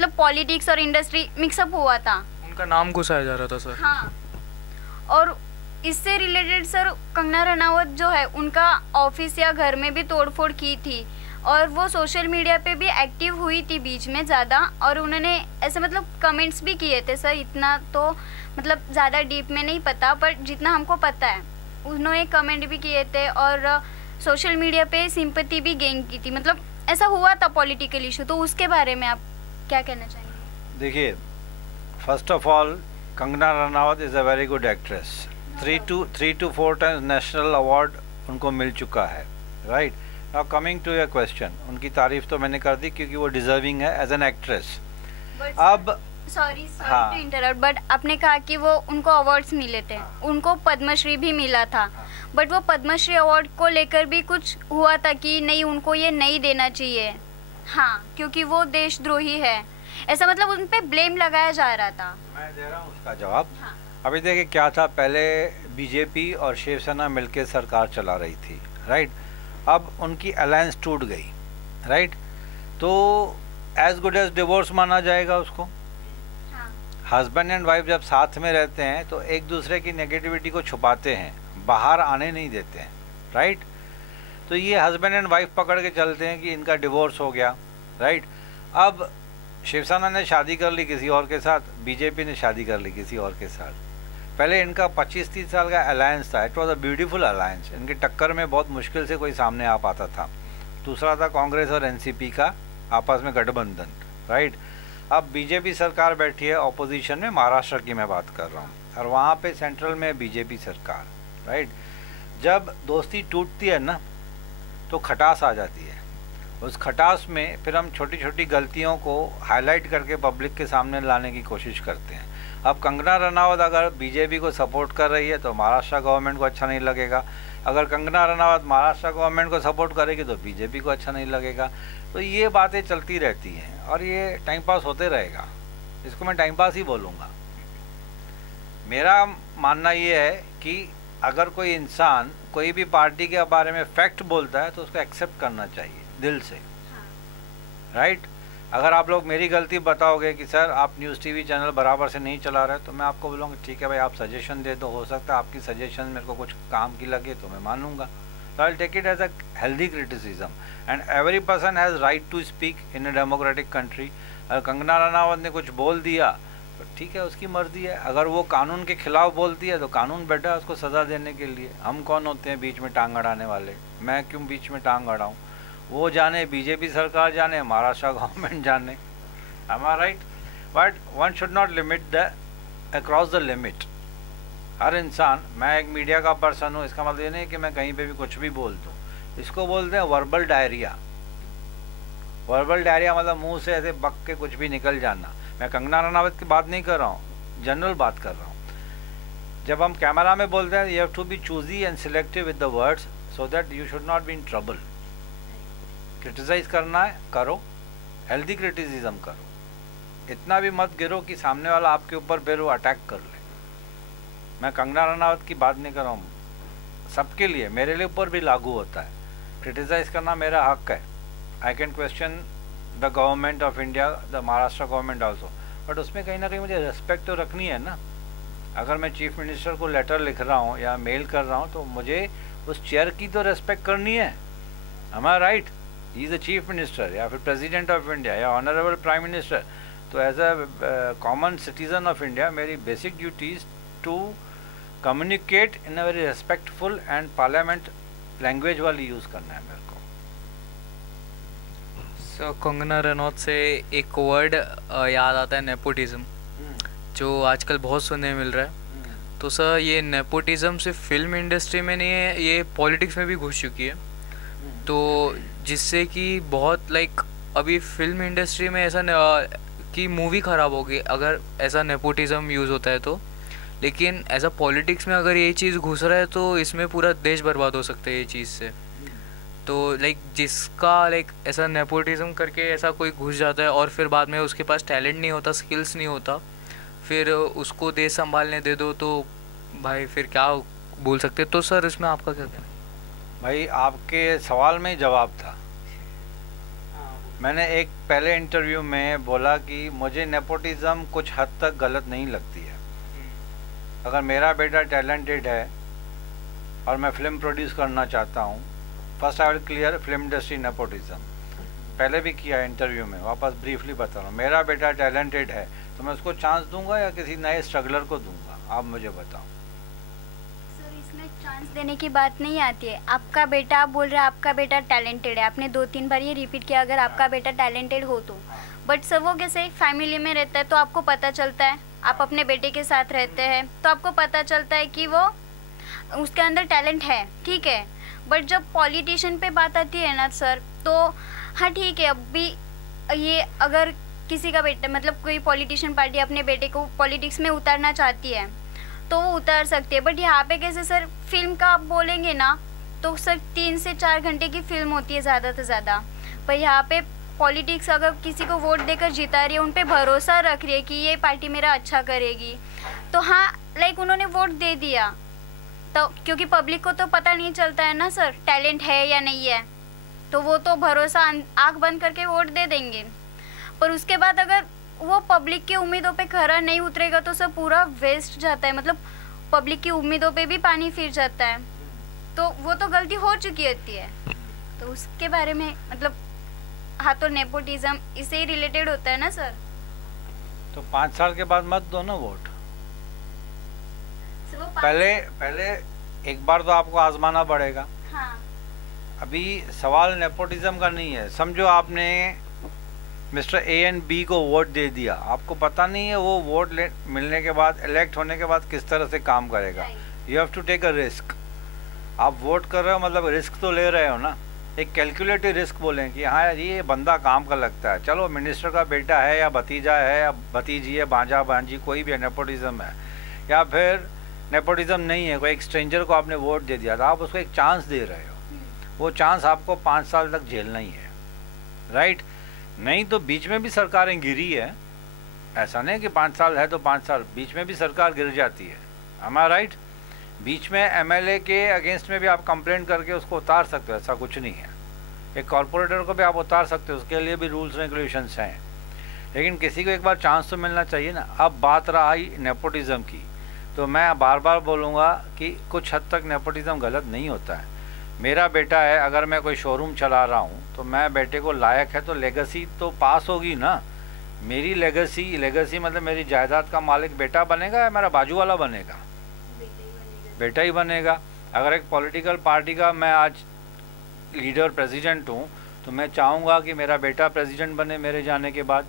मतलब पॉलिटिक्स और industry mix up हुआ था। उनका नाम घुसाया जा रहा था सर। हाँ, और इससे रिलेटेड सर कंगना रनावत जो है उनका ऑफिस या घर में भी तोड़फोड़ की थी, और वो सोशल मीडिया पे भी एक्टिव हुई थी बीच में ज़्यादा, और उन्होंने ऐसे मतलब कमेंट्स भी किए थे सर। इतना तो मतलब ज़्यादा डीप में नहीं पता, पर जितना हमको पता है उन्होंने कमेंट भी किए थे और सोशल मीडिया पे सिंपैथी भी गेन की थी। मतलब ऐसा हुआ था पॉलिटिकल इशू, तो उसके बारे में आप क्या कहना चाहेंगे? देखिए, first of all Kangana Ranaut is a very good actress. 3 to 4 times national award उनको मिल चुका है, right. Now coming to your question, उनकी तारीफ तो मैंने कर दी क्योंकि वो डिजर्विंग है एज एन एक्ट्रेस। अब सॉरी हाँ। टू इंटरप्ट, बट आपने कहा कि वो उनको अवार्ड्स मिले थे, उनको पद्मश्री भी मिला था, बट वो पद्मश्री अवार्ड को लेकर भी कुछ हुआ था कि नहीं उनको ये नहीं देना चाहिए, हाँ, क्योंकि वो देशद्रोही है, ऐसा मतलब उन पे ब्लेम लगाया जा रहा था। मैं दे रहा हूँ उसका जवाब। हाँ। अभी देखिए क्या था, पहले बीजेपी और शिवसेना मिलकर सरकार चला रही थी, राइट। अब उनकी अलायंस टूट गई, राइट, तो एज गुड एज डिवोर्स माना जाएगा उसको। हस्बैंड एंड वाइफ जब साथ में रहते हैं तो एक दूसरे की नेगेटिविटी को छुपाते हैं, बाहर आने नहीं देते हैं, राइट। तो ये हस्बैंड एंड वाइफ पकड़ के चलते हैं कि इनका डिवोर्स हो गया, राइट। अब शिवसेना ने शादी कर ली किसी और के साथ, बीजेपी ने शादी कर ली किसी और के साथ। पहले इनका 25-30 साल का अलायंस था, it was a beautiful alliance, इनकी टक्कर में बहुत मुश्किल से कोई सामने आ पाता था। दूसरा था कांग्रेस और एनसीपी का आपस में गठबंधन, राइट। अब बीजेपी सरकार बैठी है ऑपोजिशन में, महाराष्ट्र की मैं बात कर रहा हूँ, और वहाँ पे सेंट्रल में बीजेपी सरकार, राइट। जब दोस्ती टूटती है ना तो खटास आ जाती है, उस खटास में फिर हम छोटी छोटी गलतियों को हाईलाइट करके पब्लिक के सामने लाने की कोशिश करते हैं। अब कंगना रनावत अगर बीजेपी को सपोर्ट कर रही है तो महाराष्ट्र गवर्नमेंट को अच्छा नहीं लगेगा, अगर कंगना रनावत महाराष्ट्र गवर्नमेंट को सपोर्ट करेगी तो बीजेपी को अच्छा नहीं लगेगा। तो ये बातें चलती रहती हैं और ये टाइम पास होते रहेगा, इसको मैं टाइम पास ही बोलूँगा। मेरा मानना ये है कि अगर कोई इंसान कोई भी पार्टी के बारे में फैक्ट बोलता है तो उसको एक्सेप्ट करना चाहिए दिल से, राइट। अगर आप लोग मेरी गलती बताओगे कि सर आप न्यूज़ टीवी चैनल बराबर से नहीं चला रहे, तो मैं आपको बोलूँगा ठीक है भाई, आप सजेशन दे दो, हो सकता है आपकी सजेशन मेरे को कुछ काम की लगे तो मैं मानूंगा। So I'll take it as a healthy criticism, and every person has right to speak in a democratic country. अगर कंगना रनावत ने कुछ बोल दिया तो ठीक है, उसकी मर्जी है। अगर वो कानून के खिलाफ बोलती है तो कानून बैठा है उसको सज़ा देने के लिए। हम कौन होते हैं बीच में टांग अड़ाने वाले? मैं क्यों बीच में टांग अड़ाऊँ? वो जाने, बीजेपी सरकार जाने, महाराष्ट्र गवर्नमेंट जाने। Am I right? But one should not limit the across the limit. हर इंसान, मैं एक मीडिया का पर्सन हूँ, इसका मतलब ये नहीं कि मैं कहीं पे भी कुछ भी बोल दूँ। इसको बोलते हैं वर्बल डायरिया। वर्बल डायरिया मतलब मुंह से ऐसे बक के कुछ भी निकल जाना। मैं कंगना रनावत की बात नहीं कर रहा हूँ, जनरल बात कर रहा हूँ। जब हम कैमरा में बोलते हैं, you have to be choosy and selective with the words so that you should not be in trouble. Criticise करना है करो, हेल्दी क्रिटिसिज्म करो, इतना भी मत गिरो कि सामने वाला आपके ऊपर फिर वो अटैक कर ले। मैं कंगना रनावत की बात नहीं कर रहा हूँ, सबके लिए, मेरे लिए ऊपर भी लागू होता है। क्रिटिसाइज करना मेरा हक है। I can question the government of India, the Maharashtra government also, but उसमें कहीं ना कहीं मुझे रेस्पेक्ट तो रखनी है ना। अगर मैं चीफ मिनिस्टर को लेटर लिख रहा हूँ या मेल कर रहा हूँ तो मुझे उस चेयर की तो रेस्पेक्ट करनी है। Am I right? He is the chief minister या फिर प्रेसिडेंट ऑफ इंडिया या ऑनरेबल प्राइम मिनिस्टर। तो as a common citizen of India मेरी basic duties to communicate in a very respectful and parliament language वाली use करना है मेरे को। सो कंगना रनौत से एक वर्ड याद आता है, नेपोटिज्म, जो आजकल बहुत सुनने मिल रहा है। तो सर ये नेपोटिज्म सिर्फ फिल्म इंडस्ट्री में नहीं है, ये पॉलिटिक्स में भी घुस चुकी है। तो जिससे कि बहुत अभी फिल्म इंडस्ट्री में ऐसा कि मूवी ख़राब होगी अगर ऐसा नेपोटिज्म यूज़ होता है तो, लेकिन ऐसा पॉलिटिक्स में अगर ये चीज़ घुस रहा है तो इसमें पूरा देश बर्बाद हो सकता है ये चीज़ से। तो जिसका ऐसा नेपोटिज्म करके ऐसा कोई घुस जाता है और फिर बाद में उसके पास टैलेंट नहीं होता, स्किल्स नहीं होता, फिर उसको देश संभालने दे दो तो भाई फिर क्या बोल सकते। तो सर इसमें आपका क्या कहना है? भाई आपके सवाल में ही जवाब था। मैंने एक पहले इंटरव्यू में बोला कि मुझे नेपोटिज्म कुछ हद तक गलत नहीं लगती है। अगर मेरा बेटा टैलेंटेड है और मैं फिल्म प्रोड्यूस करना चाहता हूँ, first I will clear film industry nepotism. पहले भी किया इंटरव्यू में, वापस ब्रीफली बता रहा हूँ। मेरा बेटा टैलेंटेड है तो मैं उसको चांस दूंगा या किसी नए स्ट्रगलर को दूंगा? आप मुझे बताओ। सर इसमें चांस देने की बात नहीं आती है। आपका बेटा, आप बोल रहे हैं आपका बेटा टैलेंटेड है, आपने 2-3 बार ये रिपीट किया अगर आपका बेटा टैलेंटेड हो तो। बट सर वो कैसे फैमिली में रहता है तो आपको पता चलता है, आप अपने बेटे के साथ रहते हैं तो आपको पता चलता है कि वो उसके अंदर टैलेंट है, ठीक है। बट जब पॉलिटिशियन पे बात आती है ना सर, तो हाँ ठीक है, अभी ये अगर किसी का बेटा मतलब कोई पॉलिटिशियन पार्टी अपने बेटे को पॉलिटिक्स में उतारना चाहती है तो वो उतार सकती है। बट यहाँ पे कैसे सर, फिल्म का आप बोलेंगे ना तो सर 3 से 4 घंटे की फिल्म होती है ज़्यादा से ज़्यादा। पर यहाँ पे पॉलिटिक्स अगर किसी को वोट देकर जिता रही है, उन पे भरोसा रख रही है कि ये पार्टी मेरा अच्छा करेगी, तो हाँ लाइक उन्होंने वोट दे दिया। तो क्योंकि पब्लिक को तो पता नहीं चलता है ना सर टैलेंट है या नहीं है, तो वो तो भरोसा आँख बंद करके वोट दे देंगे। पर उसके बाद अगर वो पब्लिक की उम्मीदों पे खरा नहीं उतरेगा तो सब पूरा वेस्ट जाता है, मतलब पब्लिक की उम्मीदों पे भी पानी फिर जाता है, तो वो तो गलती हो चुकी होती है। तो उसके बारे में मतलब हाँ, तो नेपोटिज्म इससे ही रिलेटेड होता है ना सर। तो 5 साल के बाद मत दो ना वोट। So, पहले एक बार तो आपको आजमाना पड़ेगा। हाँ। अभी सवाल नेपोटिज्म का नहीं है। समझो आपने मिस्टर ए एंड बी को वोट दे दिया, आपको पता नहीं है वो वोट मिलने के बाद, इलेक्ट होने के बाद किस तरह से काम करेगा। You have to take a risk. आप वोट कर रहे हो मतलब रिस्क तो ले रहे हो ना, एक कैलकुलेटिव रिस्क बोलें कि हाँ ये बंदा काम का लगता है, चलो मिनिस्टर का बेटा है या भतीजा है या भतीजी है, भांजा भांजी कोई भी है, नेपोटिज्म है। या फिर नेपोटिज्म नहीं है, कोई एक स्ट्रेंजर को आपने वोट दे दिया, तो आप उसको एक चांस दे रहे हो, वो चांस आपको 5 साल तक झेलना ही है, राइट। नहीं तो बीच में भी सरकारें गिरी है, ऐसा नहीं कि 5 साल है तो 5 साल, बीच में भी सरकार गिर जाती है, am I right? बीच में एमएलए के अगेंस्ट में भी आप कंप्लेंट करके उसको उतार सकते हो, ऐसा कुछ नहीं है। एक कॉरपोरेटर को भी आप उतार सकते हो, उसके लिए भी रूल्स रेगुलेशंस हैं। लेकिन किसी को एक बार चांस तो मिलना चाहिए ना। अब बात रही नेपोटिज्म की, तो मैं बार बार बोलूँगा कि कुछ हद तक नेपोटिज्म गलत नहीं होता है। मेरा बेटा है, अगर मैं कोई शोरूम चला रहा हूँ तो मैं बेटे को लायक है तो लेगेसी तो पास होगी ना। मेरी लेगेसी मतलब मेरी जायदाद का मालिक बेटा बनेगा या मेरा बाजू वाला बनेगा? बेटा ही बनेगा। अगर एक पॉलिटिकल पार्टी का मैं आज लीडर प्रेसिडेंट हूँ तो मैं चाहूँगा कि मेरा बेटा प्रेसिडेंट बने मेरे जाने के बाद।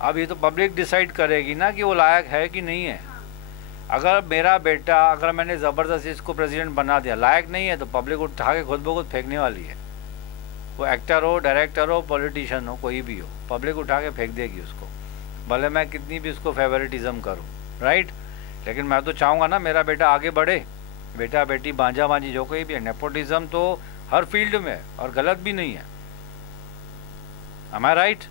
अब ये तो पब्लिक डिसाइड करेगी ना कि वो लायक है कि नहीं है। अगर मेरा बेटा, अगर मैंने ज़बरदस्ती इसको प्रेसिडेंट बना दिया, लायक नहीं है, तो पब्लिक उठा के खुद ब खुद फेंकने वाली है। वो एक्टर हो, डायरेक्टर हो, पॉलिटिशियन हो, कोई भी हो, पब्लिक उठा के फेंक देगी उसको, भले मैं कितनी भी उसको फेवरेटिज्म करूँ, राइट। लेकिन मैं तो चाहूँगा ना मेरा बेटा आगे बढ़े, बेटा बेटी भांजा भांजी जो कोई भी है। नेपोटिज्म तो हर फील्ड में है और गलत भी नहीं है, am I right?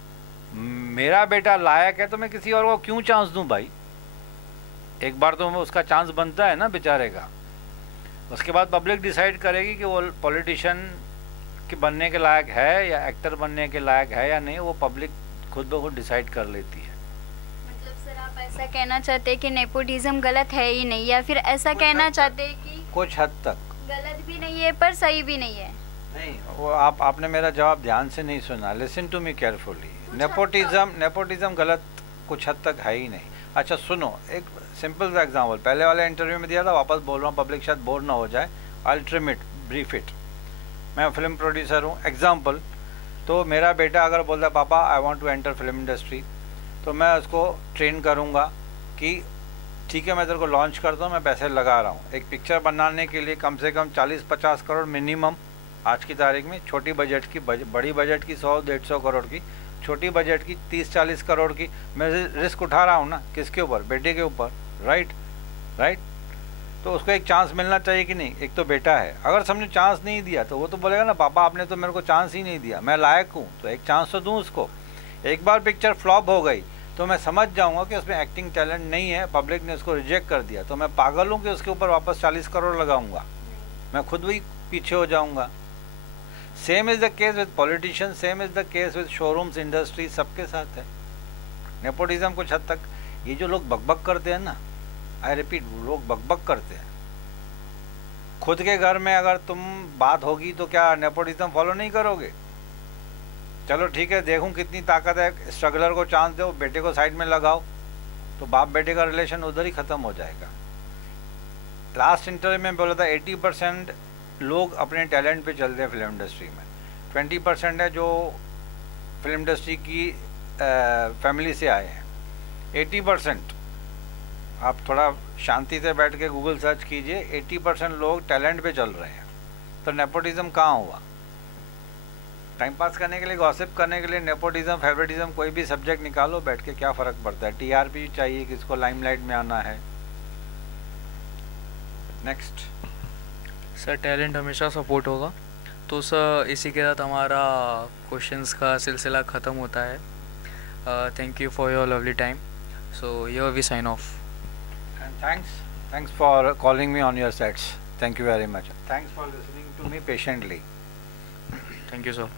मेरा बेटा लायक है तो मैं किसी और को क्यों चांस दूं भाई? एक बार तो उसका चांस बनता है ना बेचारे का। उसके बाद पब्लिक डिसाइड करेगी कि वो पॉलिटिशियन के बनने के लायक है या एक्टर बनने के लायक है या नहीं, वो पब्लिक खुद ब खुद डिसाइड कर लेती है। मतलब सर आप ऐसा कहना चाहते हैं कि नेपोटिज्म गलत है ही नहीं, या फिर ऐसा कहना चाहते हैं कि कुछ हद तक गलत भी नहीं है पर सही भी नहीं है? नहीं, वो आपने मेरा जवाब ध्यान से नहीं सुना। Listen to me carefully. Nepotism गलत कुछ हद तक है ही नहीं। अच्छा सुनो, एक सिंपल सा एग्जाम्पल पहले वाले इंटरव्यू में दिया था, वापस बोल रहा हूँ, पब्लिक शायद बोर ना हो जाए। Ultimate brief it. मैं फिल्म प्रोड्यूसर हूँ, एग्जाम्पल। तो मेरा बेटा अगर बोलता है पापा I want to enter film industry, तो मैं उसको ट्रेन करूँगा कि ठीक है मैं तेरे को लॉन्च करता हूँ, मैं पैसे लगा रहा हूँ। एक पिक्चर बनाने के लिए कम से कम 40-50 करोड़ मिनिमम आज की तारीख में, छोटी बजट की, बड़ी बजट की 100-150 करोड़ की, छोटी बजट की 30-40 करोड़ की, मैं रिस्क उठा रहा हूँ ना, किसके ऊपर? बेटे के ऊपर, राइट। तो उसको एक चांस मिलना चाहिए कि नहीं? एक तो बेटा है, अगर समझो चांस नहीं दिया तो वो तो बोलेगा ना पापा आपने तो मेरे को चांस ही नहीं दिया, मैं लायक हूँ, तो एक चांस तो दूँ उसको। एक बार पिक्चर फ्लॉप हो गई तो मैं समझ जाऊँगा कि उसमें एक्टिंग टैलेंट नहीं है, पब्लिक ने उसको रिजेक्ट कर दिया, तो मैं पागल हूँ कि उसके ऊपर वापस 40 करोड़ लगाऊंगा? मैं खुद भी पीछे हो जाऊँगा। Same is the case with politician, same is the case with showrooms, industry, सबके साथ है नेपोटिज्म कुछ हद तक। ये जो लोग बकबक करते हैं ना, आई रिपीट, लोग बकबक करते हैं। खुद के घर में अगर तुम बात होगी तो क्या नेपोटिज्म फॉलो नहीं करोगे? चलो ठीक है, देखूं कितनी ताकत है, स्ट्रगलर को चांस दो, बेटे को साइड में लगाओ, तो बाप बेटे का रिलेशन उधर ही ख़त्म हो जाएगा। लास्ट इंटरव्यू में बोला था 80% लोग अपने टैलेंट पे चलते हैं फिल्म इंडस्ट्री में, 20% है जो फिल्म इंडस्ट्री की फैमिली से आए हैं। 80% आप थोड़ा शांति से बैठ के गूगल सर्च कीजिए, 80% लोग टैलेंट पे चल रहे हैं। तो नेपोटिज्म कहाँ हुआ? टाइम पास करने के लिए, गॉसिप करने के लिए नेपोटिज्म, फेवरेटिज्म, कोई भी सब्जेक्ट निकालो बैठ के, क्या फ़र्क पड़ता है? टीआरपी चाहिए, किसको लाइमलाइट में आना है। नेक्स्ट सर, टैलेंट हमेशा सपोर्ट होगा। तो सर इसी के साथ हमारा क्वेश्चंस का सिलसिला ख़त्म होता है। Thank you for your lovely time. So here we sign off. And thanks for calling me on your sets. Thank you very much. Thanks for listening to me patiently. Thank you sir.